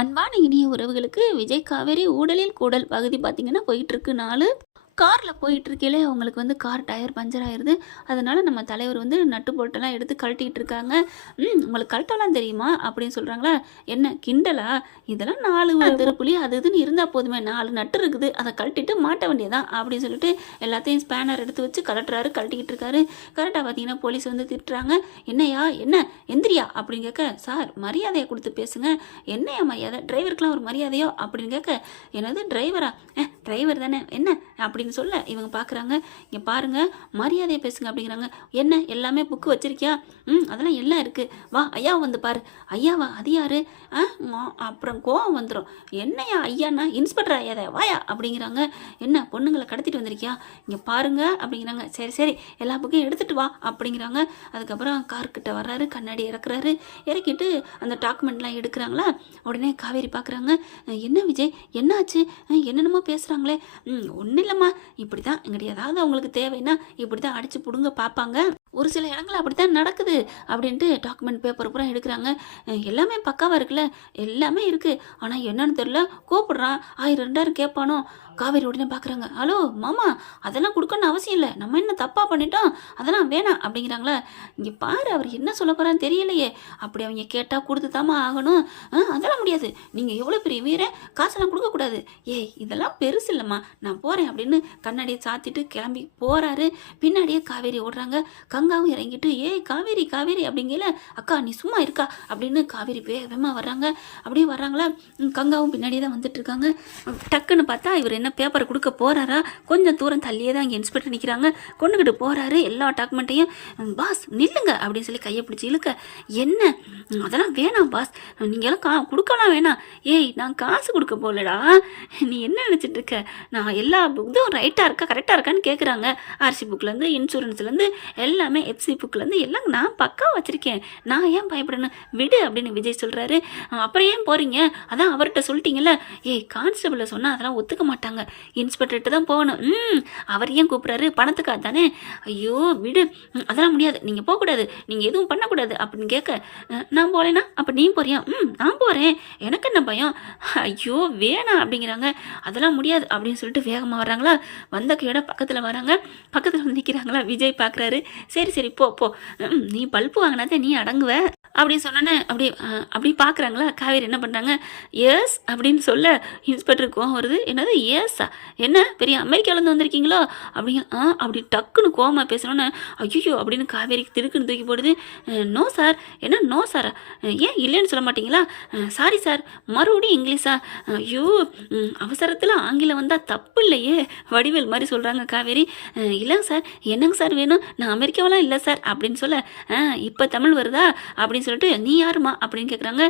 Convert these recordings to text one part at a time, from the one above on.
அன்பான இனிய உறவுகளுக்கு விஜய் காவேரி ஊடலில் கூடல் பகுதி பார்த்திங்கன்னா போயிட்டுருக்கு. நாலு காரில் போயிட்டுருக்கையிலே அவங்களுக்கு வந்து கார் டயர் பஞ்சர் ஆயிடுது. அதனால் நம்ம தலைவர் வந்து நட்டு போல்ட்டெல்லாம் எடுத்து கழட்டிகிட்டு இருக்காங்க. உங்களுக்கு கழட்டலாம் தெரியுமா அப்படின்னு சொல்கிறாங்களா? என்ன கிண்டலா? இதெல்லாம் 4 திருப்புலி அது இதுன்னு இருந்தால் போதுமே, 4 நட்டு இருக்குது, அதை கழட்டிட்டு மாட்ட வேண்டியதான் அப்படின்னு சொல்லிட்டு எல்லாத்தையும் ஸ்பேனர் எடுத்து வச்சு கழட்டிக்கிட்டு இருக்காரு. கரெக்டாக பார்த்தீங்கன்னா போலீஸ் வந்து திட்டுறாங்க. என்னையா என்ன எந்திரியா அப்படின்னு கேட்க, சார் மரியாதையை கொடுத்து பேசுங்க. என்னையா மரியாதை? டிரைவருக்கெலாம் ஒரு மரியாதையோ அப்படின்னு கேட்க, என்னது டிரைவரா? டிரைவர் தானே என்ன அப்படின்னு சொல்ல இவங்க பார்க்குறாங்க. இங்கே பாருங்கள் மரியாதையை பேசுங்க அப்படிங்கிறாங்க. என்ன எல்லாமே புக்கு வச்சிருக்கியா? அதெல்லாம் எல்லாம் இருக்குது, வா ஐயா வந்து பாரு. ஐயாவா? அது யாரு? அப்புறம் கோவம் வந்துடும். என்னையா ஐயாண்ணா? இன்ஸ்பெக்டர் ஐயாதே, வாயா அப்படிங்கிறாங்க. என்ன பொண்ணுங்களை கடத்திட்டு வந்திருக்கியா? இங்கே பாருங்க அப்படிங்கிறாங்க. சரி சரி எல்லா புக்கையும் எடுத்துகிட்டு வா அப்படிங்கிறாங்க. அதுக்கப்புறம் கார்கிட்ட வர்றாரு, கண்ணாடி இறக்குறாரு. இறக்கிட்டு அந்த டாக்குமெண்ட்லாம் எடுக்கிறாங்களா? உடனே காவேரி பார்க்குறாங்க. என்ன விஜய் என்னாச்சு? என்னென்னமோ பேசுகிறாங்களே. ஒன்றும் இல்லைம்மா, இப்படி தான் எங்கிட்ட ஏதாவது அவங்களுக்கு தேவைன்னா இப்படி தான் அடித்து பிடுங்க பார்ப்பாங்க. ஒரு சில இடங்கள் அப்படி தான் நடக்குது அப்படின்ட்டு டாக்குமெண்ட் பேப்பர் பூரா எடுக்கிறாங்க. எல்லாமே பக்காவாக இருக்குல்ல? எல்லாமே இருக்குது. ஆனால் என்னன்னு தெரில, கூப்பிட்றான் 1000 2000 கேட்பானோ. காவேரி உடனே பார்க்குறாங்க. ஹலோ மாமா, அதெல்லாம் கொடுக்கணும்னு அவசியம் இல்லை, நம்ம என்ன தப்பாக பண்ணிட்டோம், அதெல்லாம் வேணாம் அப்படிங்கிறாங்களா? இங்கே பாரு அவர் என்ன சொல்ல போகிறான்னு தெரியலையே. அப்படி அவங்க கேட்டால் கொடுத்து தாமா ஆகணும். அதெல்லாம் முடியாது, நீங்கள் எவ்வளோ பெரிய வீரன், காசெல்லாம் கொடுக்கக்கூடாது. ஏய் இதெல்லாம் பெருசு இல்லைம்மா, நான் போகிறேன் அப்படின்னு கண்ணாடியை சாத்திட்டு கிளம்பி போகிறாரு. பின்னாடியே காவேரி ஓடுறாங்க. கங்காவும் இறங்கிட்டு, ஏய் காவேரி காவேரி அப்படிங்கல, அக்கா நீ சும்மா இருக்கா அப்படின்னு காவேரி வேகமாக வர்றாங்க. அப்படியே வர்றாங்களா? கங்காவும் பின்னாடியே தான் வந்துட்டு இருக்காங்க. டக்குன்னு பார்த்தா இவர் என்ன பேப்பரை கொடுக்க போகிறாரா? கொஞ்சம் தூரம் தள்ளியே தான் இங்கே இன்ஸ்பெக்டர் நிற்கிறாங்க. கொண்டுக்கிட்டு போகிறாரு எல்லா டாக்குமெண்ட்டையும். பாஸ் நில்லுங்க அப்படின்னு சொல்லி கையை பிடிச்சி இழுக்க, என்ன அதெல்லாம் வேணாம் பாஸ், நீங்களாம் கொடுக்கலாம் வேணாம். ஏய் நான் காசு கொடுக்க போகலடா, நீ என்ன நினச்சிட்டு இருக்க? நான் எல்லா இதுவும் ரைட்டாக இருக்கா கரெக்டாக இருக்கான்னு கேட்குறாங்க. ஆர்சி புக்லேருந்து இன்சூரன்ஸ்லேருந்து எல்லாமே எஃப்சி புக்லேருந்து எல்லாம் நான் பக்கா வச்சுருக்கேன், நான் ஏன் பயப்படணும், விடு அப்படின்னு விஜய் சொல்கிறாரு. அப்புறம் ஏன் போகிறீங்க? அதான் அவர்கிட்ட சொல்லிட்டீங்கல்ல. ஏய் கான்ஸ்டபிளை சொன்னால் அதெல்லாம் ஒத்துக்க மாட்டாங்க, இன்ஸ்பெக்டர்கிட்ட தான் போகணும். அவர் ஏன் கூப்பிட்றாரு? பணத்துக்காக தானே. ஐயோ விடு, அதெல்லாம் முடியாது, நீங்கள் போகக்கூடாது, நீங்கள் எதுவும் பண்ணக்கூடாது அப்படின்னு கேட்க, நான் போகலைன்னா அப்போ நீ போறியா? நான் போகிறேன், எனக்கு என்ன பயம்? ஐயோ வேணாம் அப்படிங்கிறாங்க. அதெல்லாம் முடியாது அப்படின்னு சொல்லிட்டு வேகமாக வர்றாங்களா? வந்த கையோட பக்கத்தில் வராங்க. பக்கத்தில் வந்து நிற்கிறாங்களா? விஜய் பார்க்குறாரு. சரி சரி போ போ, நீ பல்ப்பு வாங்கினாதே நீ அடங்குவ அப்படின்னு சொன்னோன்னே அப்படி பார்க்குறாங்களா? காவேரி என்ன பண்ணுறாங்க? எஸ் அப்படின்னு சொல்ல இன்ஸ்பெக்டருக்கு கோவம் வருது. என்னது ஏஸா? என்ன பெரிய அமெரிக்காவிலேருந்து வந்திருக்கீங்களோ அப்படிங்க? அப்படி டக்குன்னு கோவமாக பேசணுன்னு ஐயோ அப்படின்னு காவேரிக்கு திருக்குன்னு தூக்கி போடுது. No sir. என்ன நோ சாரா? ஏன் இல்லைன்னு சொல்ல மாட்டீங்களா? Sorry sir. மறுபடியும் இங்கிலீஷா? ஐயோ அவசரத்தில் ஆங்கிலம் வந்தால் தப்பு இல்லையே, வடிவேல் மாதிரி சொல்கிறாங்க காவேரி. இல்லைங்க சார். என்னங்க சார் வேணும்? நான் அமெரிக்காவெலாம் இல்லை சார் அப்படின்னு சொல்ல, இப்போ தமிழ் வருதா அப்படின்னு சொல்லிட்டு, நீ யாருமா அப்படின்னு கேட்குறாங்க.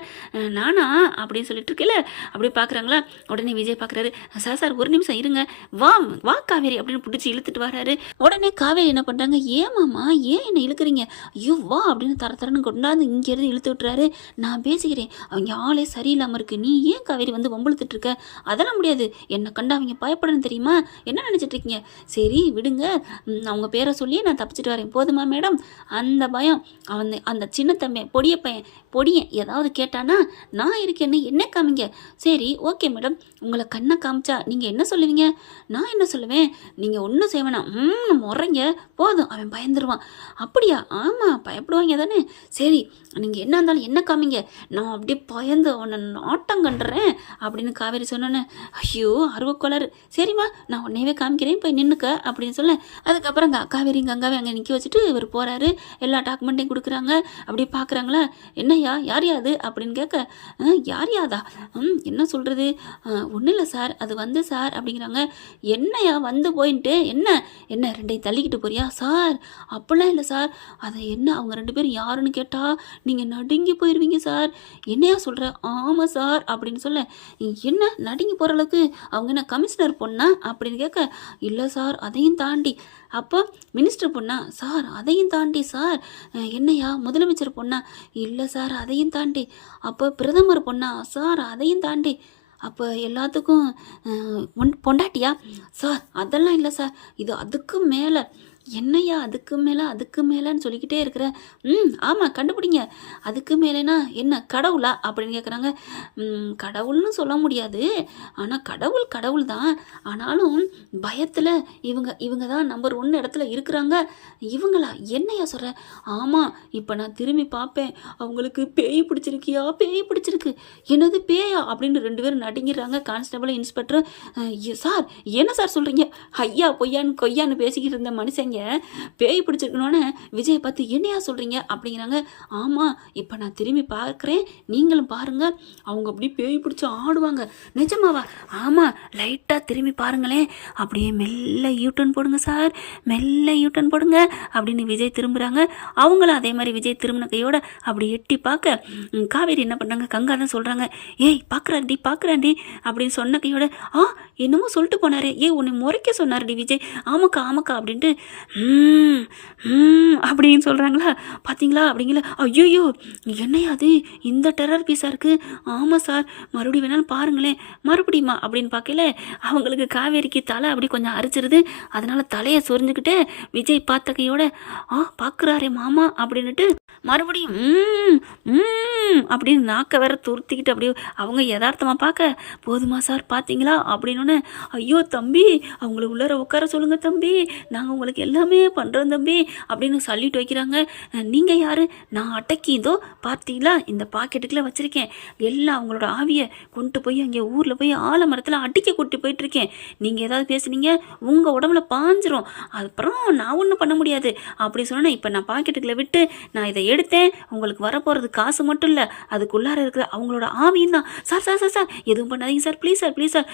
நானா அப்படின்னு சொல்லிட்டு இருக்கல. அப்படி பார்க்குறாங்களா? உடனே விஜய் பார்க்குறாரு. சார் சார் ஒரு நிமிஷம் இருங்க, வா வா காவேரி அப்படின்னு பிடிச்சி இழுத்துட்டு வர்றாரு. உடனே காவேரி என்ன பண்ணுறாங்க? ஏமாம்மா ஏன் என்னை இழுக்கிறீங்க? ஐயோ வா அப்படின்னு தரன்னு கொண்டாந்து இங்கேருந்து இழுத்து விட்டுறாரு. நான் பேசிக்கிறேன், அவங்க ஆளே சரியில்லாமல் இருக்குது, நீ ஏன் காவேரி வந்து வம்புழுத்துட்டு இருக்க? அதெல்லாம் முடியாது, என்னை கண்டு அவங்க பயப்படணும் தெரியுமா? என்ன நினச்சிட்டு இருக்கீங்க? சரி விடுங்க, அவங்க பேரை சொல்லி நான் தப்பிச்சிட்டு வரேன் போதுமா மேடம்? அந்த பயம் அந்த சின்ன தம்பி பொடியன் ஏதாவது கேட்டானா நான் இருக்கேன்னு என்ன காமிங்க. சரி ஓகே மேடம், உங்களை கண்ணை காமிச்சா நீங்கள் என்ன சொல்லுவீங்க? நான் என்ன சொல்லுவேன்? நீங்கள் ஒன்றும் செய்ய வேணாம், முறைங்க போதும், அவன் பயந்துருவான். அப்படியா? ஆமாம் பயப்படுவாங்க தானே. சரி நீங்கள் என்ன இருந்தாலும் என்ன காமிங்க, நான் அப்படியே பயந்து அவனை நாட்டம் கண்டுறேன் அப்படின்னு காவேரி சொன்னோன்னே, ஐயோ அருவக்கொளரு, சரிம்மா நான் உன்னையவே காமிக்கிறேன் போய் நின்றுக்க அப்படின்னு சொல்ல, அதுக்கப்புறம் காவேரி கங்காவை அங்கே நிற்க வச்சுட்டு இவர் போகிறாரு. எல்லா டாக்குமெண்ட்டையும் கொடுக்குறாங்க. அப்படியே பார்க்குறாங்களா? என்னையா யார் யாது அப்படின்னு கேட்க, யார் யாதா? என்ன சொல்கிறது? ஒன்றும் இல்லை சார், அது வந்து சார் அப்படிங்கிறாங்க. என்னையா வந்து போயின்ட்டு என்ன ரெண்டையும் தள்ளிக்கிட்டு போறியா? சார் அப்படிலாம் இல்லை சார், அதை என்ன அவங்க 2 பேரும் யாருன்னு கேட்டால் நீங்கள் நடுங்கி போயிடுவீங்க சார். என்னையா சொல்கிற? ஆமாம் சார் அப்படின்னு சொல்ல, என்ன நடுங்கி போகிற அளவுக்கு அவங்க என்ன கமிஷனர் பொண்ணா அப்படின்னு கேட்க, இல்லை சார் அதையும் தாண்டி. அப்போ மினிஸ்டர் பொண்ணா? சார் அதையும் தாண்டி. சார் என்னையா முதலமைச்சர் பொண்ணா? இல்லை சார் அதையும் தாண்டி. அப்போ பிரதமர் பொண்ணா? சார் அதையும் தாண்டி. அப்போ எல்லாத்துக்கும் பொண்டாட்டியா? சார் அதெல்லாம் இல்லை சார், இது அதுக்கும் மேலே. என்னய்யா அதுக்கு மேலேன்னு சொல்லிக்கிட்டே இருக்கிற? ஆமாம் கண்டுபிடிங்க. அதுக்கு மேலேனா என்ன கடவுளா அப்படின்னு கேட்குறாங்க. கடவுள்னு சொல்ல முடியாது. ஆனால் கடவுள் தான். ஆனாலும் பயத்தில் இவங்க தான் நம்பர் 1 இடத்துல இருக்கிறாங்க. இவங்களா? என்னய்யா சொல்கிற? ஆமாம், இப்போ நான் திரும்பி பார்ப்பேன், அவங்களுக்கு பேய் பிடிச்சிருக்கியா? பேய் பிடிச்சிருக்கு. என்னது பேயா? அப்படின்னு 2 பேரும் நடுங்கிடுறாங்க. கான்ஸ்டபிள் இன்ஸ்பெக்டர், சார் என்ன சார் சொல்கிறீங்க? ஐயா பொய்யான்னு கொய்யான்னு பேசிக்கிட்டு இருந்த மனுஷங்க பேய் பிடிச்சிருக்கணும்னு விஜயை பார்த்து என்னையா சொல்கிறீங்க அப்படிங்கிறாங்க. ஆமாம், இப்போ நான் திரும்பி பார்க்குறேன், நீங்களும் பாருங்கள், அவங்க அப்படி பேய் பிடிச்சி ஆடுவாங்க. நிஜமாவா? ஆமாம், லைட்டாக திரும்பி பாருங்களேன், அப்படியே மெல்ல யூட்டன் போடுங்க சார், மெல்ல யூட்டன் போடுங்க அப்படின்னு விஜய் திரும்புகிறாங்க. அவங்களும் அதே மாதிரி விஜய் திரும்பின கையோட அப்படி எட்டி பார்க்க காவேரி என்ன பண்ணுறாங்க, கங்கா தான் சொல்கிறாங்க, ஏய் பார்க்குறாண்டி அப்படின்னு சொன்ன கையோட, என்னமோ சொல்லிட்டு போனாரே, உன்னை முறைக்க சொன்னார்டி விஜய். ஆமாக்கா அப்படின்ட்டு அப்படின்னு சொல்கிறாங்களா? பார்த்தீங்களா அப்படிங்களா? ஐயோ என்னையா அது இந்த டெரர் பீஸாக இருக்குது. ஆமாம் சார், மறுபடியும் வேணாலும் பாருங்களேன். மறுபடியுமா அப்படின்னு பார்க்கல, அவங்களுக்கு காவேரிக்கு தலை அப்படி கொஞ்சம் அரிச்சிருது. அதனால் தலையை சொரிஞ்சுக்கிட்டு விஜய் பார்த்த கையோட பார்க்குறாரே மாமா அப்படின்னுட்டு மறுபடியும் அப்படின்னு நாக்க வேற துருத்திக்கிட்டு அப்படியே அவங்க யதார்த்தமாக பார்க்க, போதுமா சார் பார்த்தீங்களா அப்படின்னு, ஐயோ தம்பி அவங்கள உள்ளார உட்கார சொல்லுங்கள் தம்பி, நாங்கள் உங்களுக்கு எல்லாமே பண்ணுறோம் தம்பி அப்படின்னு சொல்லிட்டு வைக்கிறாங்க. நீங்கள் யார்? நான் அடக்கி இதோ பார்த்தீங்களா இந்த பாக்கெட்டுக்குள்ளே வச்சுருக்கேன், எல்லாம் அவங்களோட ஆவியை கொண்டு போய் அங்கே ஊரில் போய் ஆலமரத்தில் அடிக்க கூட்டி போயிட்டுருக்கேன். நீங்கள் ஏதாவது பேசுனீங்க உங்கள் உடம்புல பாஞ்சிரும், அப்புறம் நான் ஒன்றும் பண்ண முடியாது அப்படி சொன்னேன். இப்போ நான் பாக்கெட்டுக்குள்ளே விட்டு நான் இதை எடுத்தேன், உங்களுக்கு வரப்போகிறது காசு மட்டும் இல்லை, அதுக்குள்ளார இருக்கிற அவங்களோட ஆவியும் தான். சார் எதுவும் பண்ணாதீங்க சார், ப்ளீஸ் சார்.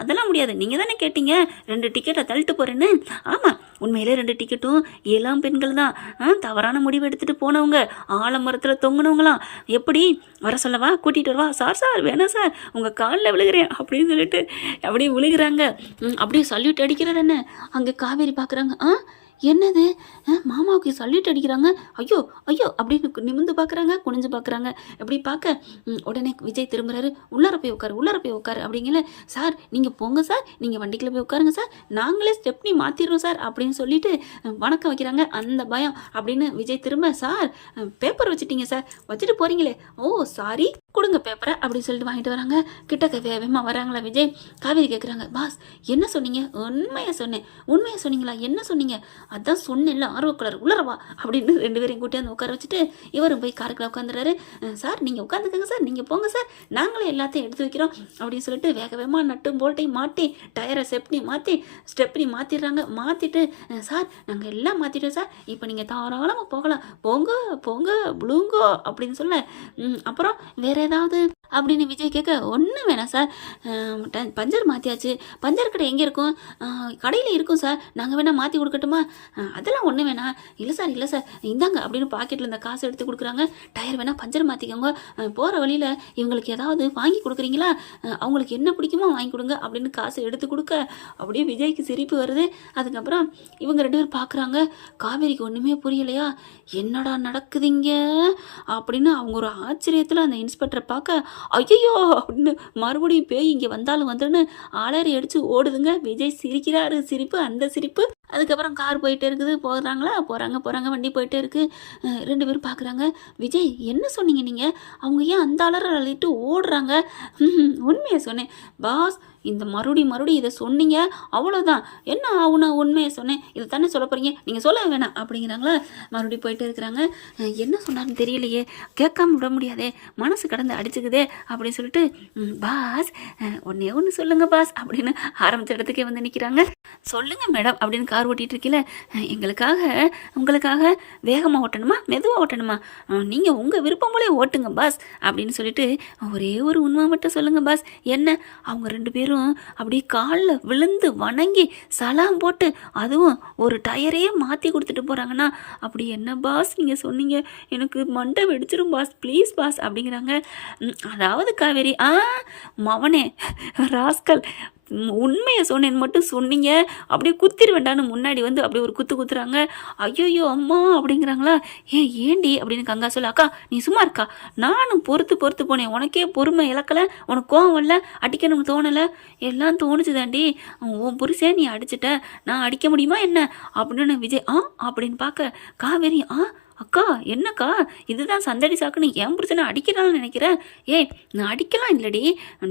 அதெல்லாம் முடியாது, நீங்கள் தானே கேட்டீங்க 2 டிக்கெட்டை தள்ளிட்டு போகிறேன்னு. ஆமாம், உண்மையிலே 2 டிக்கெட்டும் இளம் பெண்கள் தான். தவறான முடிவு எடுத்துகிட்டு போனவங்க, ஆலமரத்தில் தொங்குனவங்களாம். எப்படி வர சொல்லவா, கூட்டிகிட்டு வரவா? சார் வேணாம் சார், உங்கள் காலில் விழுகிறேன் அப்படின்னு சொல்லிட்டு அப்படியே விழுகிறாங்க. அப்படியே சல்யூட் அடிக்கிறார். என்ன அங்கே காவேரி பார்க்குறாங்க, என்னது மாமாவுக்கு சல்யூட் அடிக்கிறாங்க, ஐயோ அப்படின்னு நிமிந்து பார்க்குறாங்க, குனிஞ்சு பார்க்குறாங்க. எப்படி பார்க்க உடனே விஜய் திரும்புறாரு, உள்ளார போய் உட்காரு அப்படிங்கல. சார் நீங்கள் போங்க சார், நீங்கள் வண்டிக்குள்ளே போய் உட்காருங்க சார், நாங்களே ஸ்டெப்னி மாற்றிடுறோம் சார் அப்படின்னு சொல்லிட்டு வணக்கம் வைக்கிறாங்க. அந்த பயம் அப்படின்னு விஜய் திரும்ப, சார் பேப்பர் வச்சுட்டீங்க சார், வச்சுட்டு போகிறீங்களே, சாரி கொடுங்க பேப்பரை அப்படின்னு சொல்லிட்டு வாங்கிட்டு வராங்க. கிட்டக்க வேகமாக வராங்களா விஜய். காவேரி கேட்குறாங்க, பாஸ் என்ன சொன்னீங்க? உண்மையை சொன்னீங்களா? என்ன சொன்னீங்க? அதான் சொன்னேன்ல, ஆர்வக்குளர் உள்ளரவா அப்படின்னு 2 பேரையும் கூட்டி வந்து உட்கார வச்சுட்டு இவரும் போய் காருக்குள்ள உட்காந்துறாரு. சார் நீங்கள் உட்காந்துக்கங்க சார், நீங்கள் போங்க சார், நாங்களே எல்லாத்தையும் எடுத்து வைக்கிறோம் அப்படின்னு சொல்லிட்டு வேகமாக நட்டும் போல்ட்டையும் மாட்டி டயரை ஸ்டெப்னி மாற்றிடுறாங்க. மாற்றிட்டு, சார் நாங்கள் எல்லாம் மாற்றிட்டோம் சார், இப்போ நீங்கள் தாராளமாக போகலாம், போங்க புளுங்கோ அப்படின்னு சொல்ல, அப்புறம் வேற ஏதாவது அப்படின்னு விஜய் கேட்க, ஒன்றும் வேணாம் சார், பஞ்சர் மாற்றியாச்சு, பஞ்சர் கடை எங்கே இருக்கும்? கடையில் இருக்கும் சார், நாங்கள் வேணால் மாற்றி கொடுக்கட்டுமா? அதெல்லாம் ஒன்றும் வேணாம். இல்லை சார் இந்தாங்க அப்படின்னு பாக்கெட்டில் இந்த காசு எடுத்து கொடுக்குறாங்க. டயர் வேணால் பஞ்சர் மாற்றிக்கோங்க, போகிற வழியில் இவங்களுக்கு ஏதாவது வாங்கி கொடுக்குறீங்களா? அவங்களுக்கு என்ன பிடிக்குமோ வாங்கி கொடுங்க அப்படின்னு காசு எடுத்து கொடுக்க அப்படியே விஜய்க்கு சிரிப்பு வருது. அதுக்கப்புறம் இவங்க 2 பேர் பார்க்குறாங்க. காவேரிக்கு ஒன்றுமே புரியலையா, என்னடா நடக்குதுங்க அப்படின்னு அவங்க ஒரு ஆச்சரியத்தில் அந்த இன்ஸ்பெக்டரை பார்க்க, ஐயோ அப்படின்னு மறுபடியும் பேய் இங்கே வந்தாலும் வந்துன்னு அலறி அடித்து ஓடுதுங்க. விஜய் சிரிக்கிறாரு, சிரிப்பு அந்த சிரிப்பு. அதுக்கப்புறம் கார் போயிட்டே இருக்குது. போகிறாங்க வண்டி போயிட்டே இருக்குது. 2 பேரும் பார்க்குறாங்க. விஜய் என்ன சொன்னீங்க நீங்கள்? அவங்க ஏன் அந்த அலறிட்டு ஓடுறாங்க? உண்மையை சொன்னேன் பாஸ், இந்த மறுபடியும் இதை சொன்னீங்க அவ்வளோதான். என்ன ஆகுனா உண்மையை சொன்னேன், இதை தானே சொல்ல போகிறீங்க, நீங்கள் சொல்ல வேணாம் அப்படிங்கிறாங்களா. மறுபடியும் போயிட்டே இருக்கிறாங்க. என்ன சொன்னான்னு தெரியலையே, கேட்காம விட முடியாதே, மனசு கடந்து அடிச்சுக்குதே அப்படின்னு சொல்லிட்டு, பாஸ் ஒன்று சொல்லுங்கள் பாஸ் அப்படின்னு ஆரம்பித்த இடத்துக்கே வந்து நிற்கிறாங்க. சொல்லுங்கள் மேடம் அப்படின்னு கார் ஓட்டிகிட்டு இருக்கீல, உங்களுக்காக வேகமாக ஓட்டணுமா மெதுவாக ஓட்டணுமா? நீங்கள் உங்கள் விருப்பம் போலே ஓட்டுங்க பாஸ் அப்படின்னு சொல்லிட்டு, ஒரே ஒரு உண்மை மட்டும் சொல்லுங்கள் பாஸ். என்ன? அவங்க 2 பேரும் அப்படியே காலில் விழுந்து வணங்கி சலாம் போட்டு, அதுவும் ஒரு டயரையே மாற்றி கொடுத்துட்டு போகிறாங்கன்னா, அப்படி என்ன பாஸ் நீங்கள் சொன்னீங்க, எனக்கு மண்டை வெடிச்சிரும் பாஸ், ப்ளீஸ் பாஸ் அப்படிங்கிறாங்க. அதாவது காவேரி, மவனே ராஸ்கல், உண்மையை சொன்னேன்னு மட்டும் சொன்னீங்க, அப்படியே குத்திருவேண்டான்னு முன்னாடி வந்து அப்படியே ஒரு குத்து குத்துறாங்க. ஐயையோ! அம்மா அப்படிங்கிறாங்களா. ஏன்டி அப்படின்னு கங்கா சொல்ல, அக்கா நீ சும்மா இருக்கா, நானும் பொறுத்து பொறுத்து போனேன், உனக்கே பொறுமை இழக்கல, உனக்கு கோவம் வரல, அடிக்கணும்னு தோணலை, எல்லாம் தோணுச்சு தாண்டி, உன் புருஷன் நீ அடிச்சிட்ட, நான் அடிக்க முடியுமா என்ன அப்படின்னு விஜய் அப்படின்னு பார்க்க காவேரி அக்கா என்னக்கா இதுதான் சந்தடி சாக்குன்னு என் புருஷனை அடிக்கிறான்னு நினைக்கிறேன். நான் அடிக்கலாம் இல்லடி,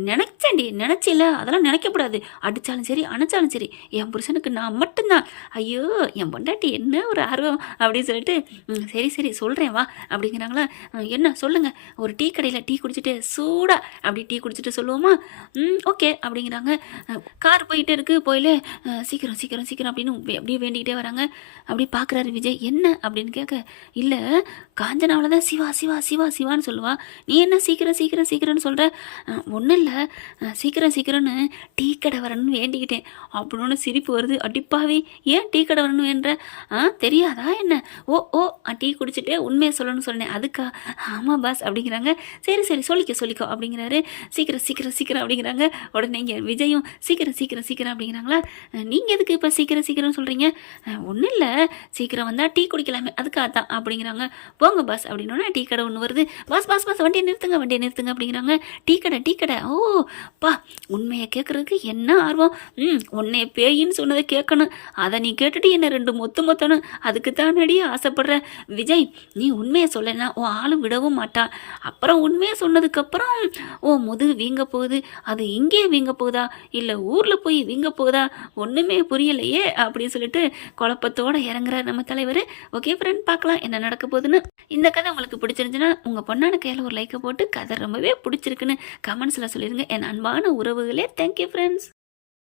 நினைச்சேன்டி, நினச்சில்ல அதெல்லாம் நினைக்கக்கூடாது, அடித்தாலும் சரி அணைச்சாலும் சரி என் புருஷனுக்கு நான் மட்டும்தான். ஐயோ என் பொண்டாட்டி என்ன ஒரு ஆர்வம் அப்படின்னு சொல்லிட்டு சரி சரி சொல்கிறேன் வா அப்படிங்கிறாங்களா. என்ன சொல்லுங்கள், ஒரு டீ கடையில் டீ குடிச்சிட்டு சூடாக அப்படி டீ குடிச்சிட்டு சொல்லுவோமா. ஓகே அப்படிங்கிறாங்க. கார் போயிட்டே இருக்குது, போயில சீக்கிரம் சீக்கிரம் சீக்கிரம் அப்படின்னு அப்படியே வேண்டிக்கிட்டே வராங்க. அப்படி பார்க்குறாரு விஜய். என்ன அப்படின்னு கேட்க, இல்லை காஞ்சனாவில் தான் சிவா சிவா சிவா சிவான்னு சொல்லுவா, நீ என்ன சீக்கிரம் சீக்கிரம் சீக்கிரம்னு சொல்கிற. ஒன்றும் இல்லை, சீக்கிரம் சீக்கிரம்னு டீ கடை வரணும்னு வேண்டிக்கிட்டேன் அப்படின்னு சிரிப்பு வருது. அடிப்பாவே ஏன் டீ கடை வரணும்னு வேண்ட, தெரியாதா என்ன, ஓ டீ குடிச்சிட்டு உண்மையை சொல்லணும்னு சொன்னேன் அதுக்கா. ஆமாம் பாஸ் அப்படிங்கிறாங்க. சரி சரி சொல்லிக்கோ அப்படிங்கிறாரு. சீக்கிரம் சீக்கிரம் சீக்கிரம் அப்படிங்கிறாங்க. உடனே இங்கே விஜயும் சீக்கிரம் சீக்கிரம் சீக்கிரம் அப்படிங்கிறாங்களா. நீங்கள் எதுக்கு இப்போ சீக்கிரம் சீக்கிரம் சொல்கிறீங்க. ஒன்றும் இல்லை, சீக்கிரம் வந்தால் டீ குடிக்கலாமே அதுக்காக தான் அப்படிங்கிறாங்க. போங்க பாஸ் அப்படின்னா டீ கடை ஒன்று வருது. பாஸ் பாஸ் பாஸ் வண்டியை நிறுத்துங்க அப்படிங்கிறாங்க. டீ கடை ஓ பா, உண்மையை கேட்குறதுக்கு என்ன ஆர்வம். உன்னைய பேயின்னு சொன்னதை கேட்கணும், அதை நீ கேட்டுட்டு என்ன 2 மொத்தணும், அதுக்கு தானடி ஆசைப்படுற. விஜய் நீ உண்மையை சொல்லனா உன் ஆளும் விடவும் மாட்டான். அப்புறம் உண்மையை சொன்னதுக்கப்புறம் ஓ முதுகு வீங்க போகுது, அது இங்கே வீங்க போகுதா இல்லை ஊரில் போய் வீங்க போகுதா ஒன்றுமே புரியலையே அப்படின்னு சொல்லிட்டு குழப்பத்தோடு இறங்குறார் நம்ம தலைவர். ஓகே ஃப்ரெண்ட், பார்க்கலாம் என்ன நடக்க போகுதுன்னு. இந்த கதை உங்களுக்கு பிடிச்சிருந்துச்சுன்னா உங்கள் பொண்ணான கையில் ஒரு லைக்கை போட்டு கதை ரொம்பவே பிடிச்சிருக்குன்னு கமெண்ட்ஸில் சொல்லிடுங்க என் அன்பான உறவுகளே. Thank you friends.